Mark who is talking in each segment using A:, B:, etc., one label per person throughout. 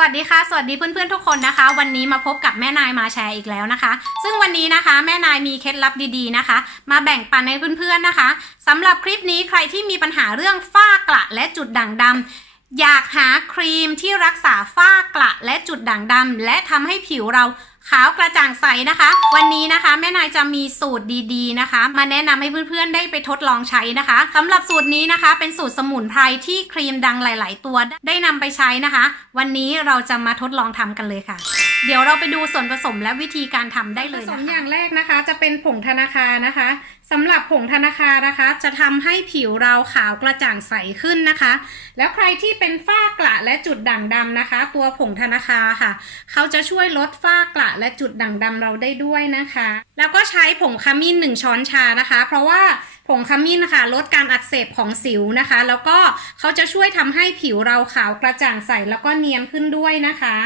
A: สวัสดีค่ะ สวัสดีเพื่อนๆทุกคนนะคะ วันนี้มาพบกับแม่นายมาแชร์อีกแล้วนะคะ ซึ่งวันนี้นะคะแม่นายมีเคล็ดลับดีๆนะคะ มาแบ่งปันให้เพื่อนๆนะคะสำหรับคลิปนี้ใครที่มีปัญหาเรื่องฝ้ากระและจุดด่างดำอยากหาครีมที่รักษาฝ้ากระและจุดด่างดำและทำให้ผิวเรา ขาวกระจ่างใสนะคะ วันนี้นะคะแม่นายจะมีสูตรดีๆนะคะ มาแนะนำให้เพื่อนๆได้ไปทดลองใช้นะคะสำหรับสูตรนี้นะคะ เป็นสูตรสมุนไพรที่ครีมดังหลาย ๆ ตัวได้นำไปใช้นะคะ วันนี้เราจะมาทดลองทำกันเลยค่ะ เดี๋ยวเราไปดูส่วนผสมและวิธีการทำได้เลยผสมอย่างแรกนะคะ จะเป็นผงธนาคารนะคะสำหรับผงธนาคารนะคะ จะทำให้ผิวเราขาวกระจ่างใสขึ้นนะคะ แล้วใครที่เป็นฝ้า และจุดด่างดำนะคะ ตัวผงธนาคารค่ะ เขาจะช่วยลดฝ้ากระและจุดด่างดำเราได้ด้วยนะคะ แล้วก็ใช้ผงขมิ้นหนึ่งช้อนชานะคะ เพราะว่าผงขมิ้นนะคะลดการอักเสบของสิวนะคะ แล้วก็เขาจะช่วยทำให้ผิวเราขาวกระจ่างใสแล้วก็เนียนขึ้นด้วยนะคะ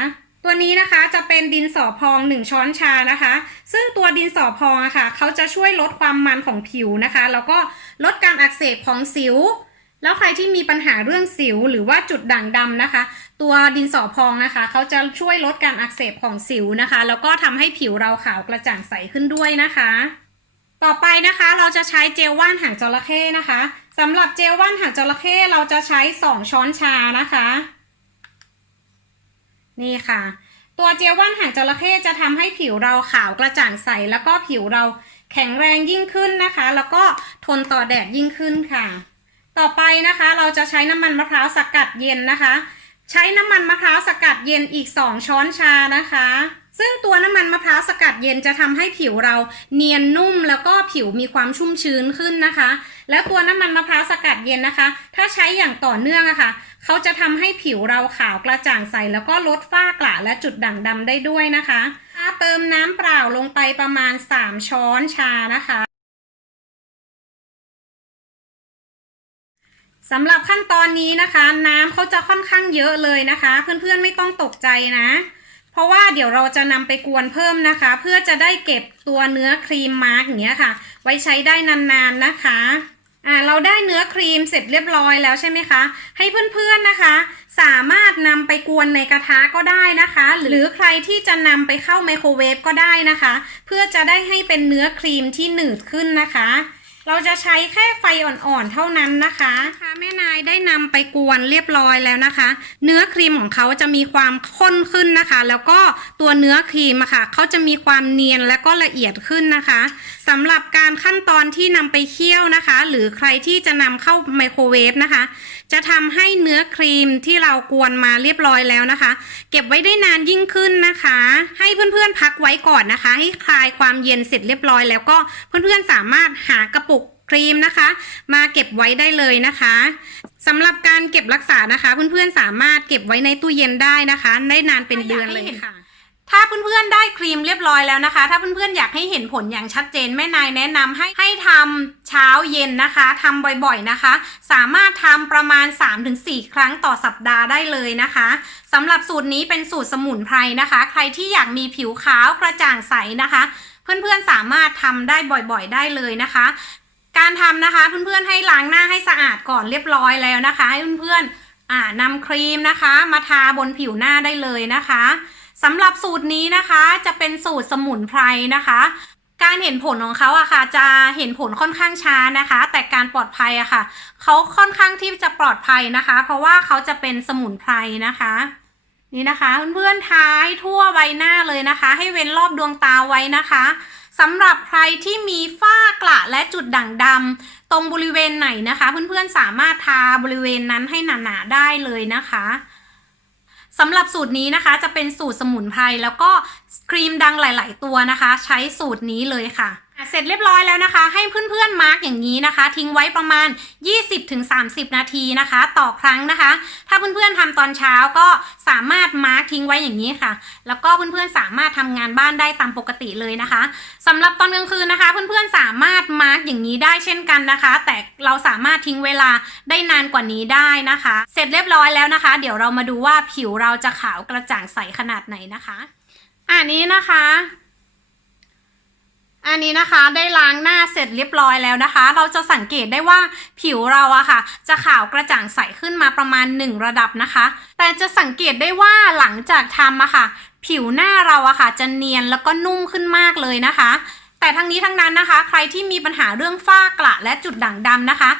A: ตัวนี้นะคะจะเป็นดินสอพอง 1 ช้อนชานะคะ ซึ่งตัวดินสอพองอะค่ะเขาจะช่วยลดความมันของผิวนะคะ แล้วก็ลดการอักเสบของสิว แล้วใครที่มีปัญหาเรื่องสิวหรือว่าจุดด่างดำนะคะ ตัวดินสอพองนะคะเขาจะช่วยลดการอักเสบของสิวนะคะ แล้วก็ทำให้ผิวเราขาวกระจ่างใสขึ้นด้วยนะคะ ต่อไปนะคะเราจะใช้เจลว่านหางจระเข้นะคะสำหรับเจลว่านหางจระเข้เราจะใช้ 2 ช้อนชานะคะ นี่ค่ะ ตัวเจลว่านหางจระเข้จะทำให้ผิวเราขาวกระจ่างใส แล้วก็ผิวเราแข็งแรงยิ่งขึ้นนะคะ แล้วก็ทนต่อแดดยิ่งขึ้นค่ะ ต่อไปนะคะเราจะใช้น้ำมันมะพร้าวสกัดเย็นนะคะ ใช้น้ำมันมะพร้าวสกัดเย็นอีก 2 ช้อนชานะคะ ซึ่งตัวน้ำมันมะพร้าวสกัดเย็นจะทำให้ผิวเราเนียนนุ่มแล้วก็ผิวมีความชุ่มชื้นขึ้นนะคะ แล้วตัวน้ำมันมะพร้าวสกัดเย็นนะคะ ถ้าใช้อย่างต่อเนื่องอะค่ะเขาจะทำให้ผิวเราขาวกระจ่างใส แล้วก็ลดฝ้ากระและจุดด่างดำได้ด้วยนะคะถ้าเติมน้ำเปล่าลงไปประมาณ 3 ช้อนชานะคะ สำหรับขั้นตอนนี้นะคะ น้ำเขาจะค่อนข้างเยอะเลยนะคะ เพื่อนๆไม่ต้องตกใจนะ เพราะว่าเดี๋ยวเราจะนำไปกวนเพิ่มนะคะ เพื่อจะได้เก็บตัวเนื้อครีมมาร์กอย่างเงี้ยค่ะ ไว้ใช้ได้นานๆนะคะอ่าเราได้เนื้อครีมเสร็จเรียบร้อยแล้วใช่ไหมคะ ให้เพื่อนๆนะคะ สามารถนำไปกวนในกระทะก็ได้นะคะ หรือใครที่จะนำไปเข้าไมโครเวฟก็ได้นะคะ เพื่อจะได้ให้เป็นเนื้อครีมที่หนืดขึ้นนะคะ เราจะใช้แค่ไฟอ่อนๆเท่านั้นนะคะค่ะแม่นายได้นำไปกวนเรียบร้อยแล้วนะคะ เนื้อครีมของเขาจะมีความข้นขึ้นนะคะ แล้วก็ ตัวเนื้อครีมอะค่ะเขาจะมีความเนียนและก็ละเอียดขึ้นนะคะสำหรับการขั้นตอนที่นำไปเคี่ยวนะคะ หรือใครที่จะนำเข้าไมโครเวฟนะคะ จะทำให้เนื้อครีมที่เรากวนมาเรียบร้อยแล้วนะคะ เก็บไว้ได้นานยิ่งขึ้นนะคะ ให้เพื่อนๆพักไว้ก่อนนะคะ ให้คลายความเย็นเสร็จเรียบร้อยแล้วก็เพื่อนๆสามารถหากระปุกครีมนะคะ มาเก็บไว้ได้เลยนะคะสำหรับการเก็บรักษานะคะ เพื่อนๆสามารถเก็บไว้ในตู้เย็นได้นะคะ ได้นานเป็นเดือนเลยค่ะ ถ้าเพื่อนๆได้ครีมเรียบร้อยแล้วนะคะ ถ้าเพื่อนๆอยากให้เห็นผลอย่างชัดเจนแม่นายแนะนำให้ให้ทำเช้าเย็นนะคะทำบ่อยๆนะคะ สามารถทำประมาณ 3-4 ครั้งต่อสัปดาห์ได้เลยนะคะสำหรับสูตรนี้เป็นสูตรสมุนไพรนะคะ ใครที่อยากมีผิวขาวกระจ่างใสนะคะ เพื่อนๆสามารถทำได้บ่อยๆได้เลยนะคะ การทำนะคะเพื่อนๆให้ล้างหน้าให้สะอาดก่อนเรียบร้อยแล้วนะคะ ให้เพื่อนๆนำครีมนะคะ มาทาบนผิวหน้าได้เลยนะคะ สำหรับสูตรนี้นะคะจะเป็นสูตรสมุนไพรนะคะ การเห็นผลของเขาอะค่ะ จะเห็นผลค่อนข้างช้านะคะ แต่การปลอดภัยอะค่ะเขาค่อนข้างที่จะปลอดภัยนะคะ เพราะว่าเขาจะเป็นสมุนไพรนะคะนี่นะคะเพื่อนๆทาให้ทั่วใบหน้าเลยนะคะ ให้เว้นรอบดวงตาไว้นะคะสำหรับใครที่มีฝ้ากระและจุดด่างดำตรงบริเวณไหนนะคะ เพื่อนๆสามารถทาบริเวณนั้นให้หนาๆได้เลยนะคะ สำหรับสูตรนี้นะคะจะเป็นสูตรสมุนไพรแล้วก็ครีมดังหลาย ๆ ตัวนะคะ ใช้สูตรนี้เลยค่ะอะ เสร็จเรียบร้อยแล้วนะคะ ให้เพื่อนๆมาร์กอย่างนี้นะคะ ทิ้งไว้ประมาณ 20-30 นาทีนะคะ ต่อครั้งนะคะ ถ้าเพื่อนๆทำตอนเช้าก็สามารถมาร์กทิ้งไว้อย่างนี้ค่ะ แล้วก็เพื่อนๆสามารถทำงานบ้านได้ตามปกติเลยนะคะสำหรับตอนกลางคืนนะคะ เพื่อนๆสามารถมาร์กอย่างนี้ได้เช่นกันนะคะ แต่เราสามารถทิ้งเวลาได้นานกว่านี้ได้นะคะ เสร็จเรียบร้อยแล้วนะคะ เดี๋ยวเรามาดูว่าผิวเราจะขาวกระจ่างใสขนาดไหนนะคะอันนี้นะคะ อันนี้นะคะได้ล้างหน้าเสร็จเรียบร้อยแล้วนะคะ เราจะสังเกตได้ว่าผิวเราอะค่ะ จะขาวกระจ่างใสขึ้นมาประมาณ 1 ระดับนะคะ แต่จะสังเกตได้ว่าหลังจากทำอะค่ะ ผิวหน้าเราอะค่ะ จะเนียนแล้วก็นุ่มขึ้นมากเลยนะคะ แต่ทั้งนี้ทั้งนั้นนะคะ ใครที่มีปัญหาเรื่องฝ้ากระและจุดด่างดำนะคะ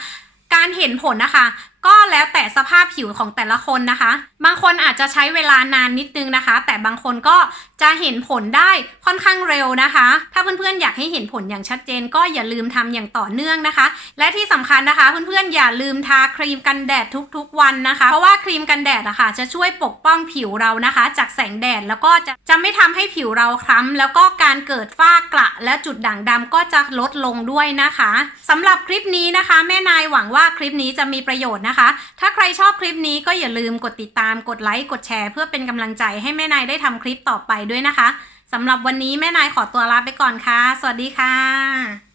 A: การเห็นผลนะคะ ก็แล้วแต่สภาพผิวของแต่ละคนนะคะ บางคนอาจจะใช้เวลานานนิดนึงนะคะ แต่บางคนก็จะเห็นผลได้ค่อนข้างเร็วนะคะ ถ้าเพื่อนๆอยากให้เห็นผลอย่างชัดเจน ก็อย่าลืมทำอย่างต่อเนื่องนะคะ และที่สำคัญนะคะ เพื่อนๆอย่าลืมทาครีมกันแดดทุกๆวันนะคะ เพราะว่าครีมกันแดดอะค่ะจะช่วยปกป้องผิวเรานะคะ จากแสงแดดแล้วก็จะจะไม่ทำให้ผิวเราคล้ำแล้วก็การเกิดฝ้ากระและจุดด่างดำก็จะลดลงด้วยนะคะสำหรับคลิปนี้นะคะ แม่นายหวังว่าคลิปนี้จะมีประโยชน์นะนะคะ ถ้าใครชอบคลิปนี้ก็อย่าลืมกดติดตามกดไลค์กดแชร์ เพื่อเป็นกำลังใจให้แม่นายได้ทำคลิปต่อไปด้วยนะคะสำหรับวันนี้แม่นายขอตัวลาไปก่อนค่ะ สวัสดีค่ะ